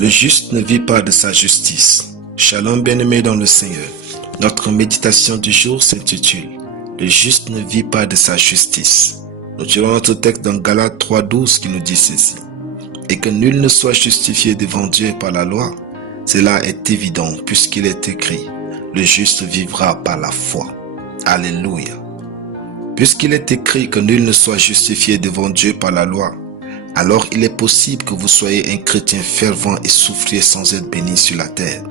Le juste ne vit pas de sa justice. Shalom bien-aimés dans le Seigneur. Notre méditation du jour s'intitule « Le juste ne vit pas de sa justice ». Nous tirons notre texte dans Galates 3:12 qui nous dit ceci. « Et que nul ne soit justifié devant Dieu par la loi, cela est évident puisqu'il est écrit « Le juste vivra par la foi ». Alléluia. Puisqu'il est écrit que nul ne soit justifié devant Dieu par la loi, alors il est possible que vous soyez un chrétien fervent et souffriez sans être béni sur la terre.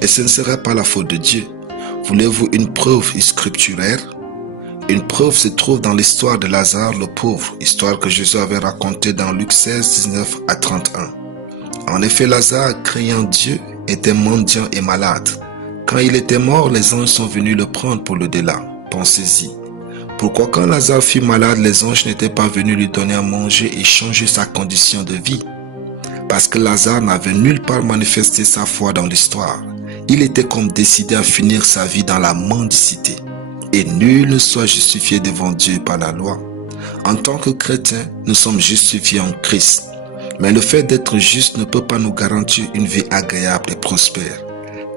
Et ce ne serait pas la faute de Dieu. Voulez-vous une preuve scripturaire? Une preuve se trouve dans l'histoire de Lazare le pauvre, histoire que Jésus avait racontée dans Luc 16, 19 à 31. En effet, Lazare, craignant Dieu, était mendiant et malade. Quand il était mort, les anges sont venus le prendre pour l'au-delà. Pensez-y. Pourquoi quand Lazare fut malade, les anges n'étaient pas venus lui donner à manger et changer sa condition de vie? Parce que Lazare n'avait nulle part manifesté sa foi dans l'histoire. Il était comme décidé à finir sa vie dans la mendicité. Et nul ne soit justifié devant Dieu par la loi. En tant que chrétiens, nous sommes justifiés en Christ. Mais le fait d'être juste ne peut pas nous garantir une vie agréable et prospère.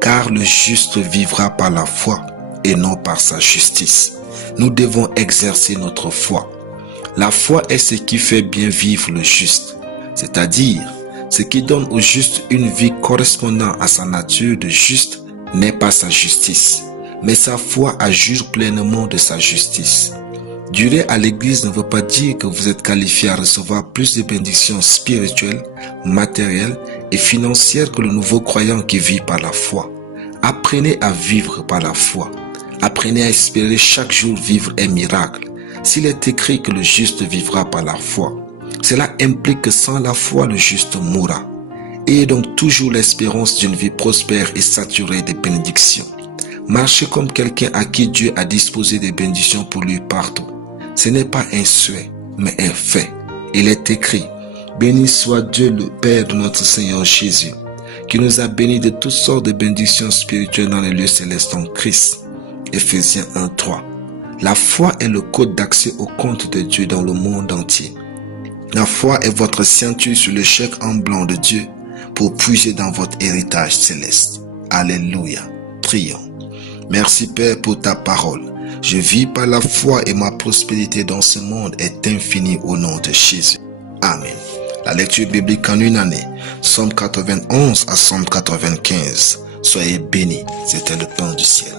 Car le juste vivra par la foi et non par sa justice. Nous devons exercer notre foi. La foi est ce qui fait bien vivre le juste, c'est-à-dire ce qui donne au juste une vie correspondant à sa nature de juste n'est pas sa justice, mais sa foi ajoute pleinement de sa justice. Durer à l'église ne veut pas dire que vous êtes qualifié à recevoir plus de bénédictions spirituelles, matérielles et financières que le nouveau croyant qui vit par la foi. Apprenez à vivre par la foi. Apprenez à espérer chaque jour vivre un miracle. S'il est écrit que le juste vivra par la foi, cela implique que sans la foi, le juste mourra. Ayez donc toujours l'espérance d'une vie prospère et saturée de bénédictions. Marchez comme quelqu'un à qui Dieu a disposé des bénédictions pour lui partout. Ce n'est pas un souhait, mais un fait. Il est écrit, béni soit Dieu le Père de notre Seigneur Jésus, qui nous a bénis de toutes sortes de bénédictions spirituelles dans les lieux célestes en Christ. Ephésiens 1:3. La foi est le code d'accès au compte de Dieu dans le monde entier. La foi est votre ceinture sur le chèque en blanc de Dieu pour puiser dans votre héritage céleste. Alléluia. Prions. Merci Père pour ta parole. Je vis par la foi et ma prospérité dans ce monde est infinie au nom de Jésus. Amen. La lecture biblique en une année, Psaume 91 à Psaume 95. Soyez bénis, c'était le pain du ciel.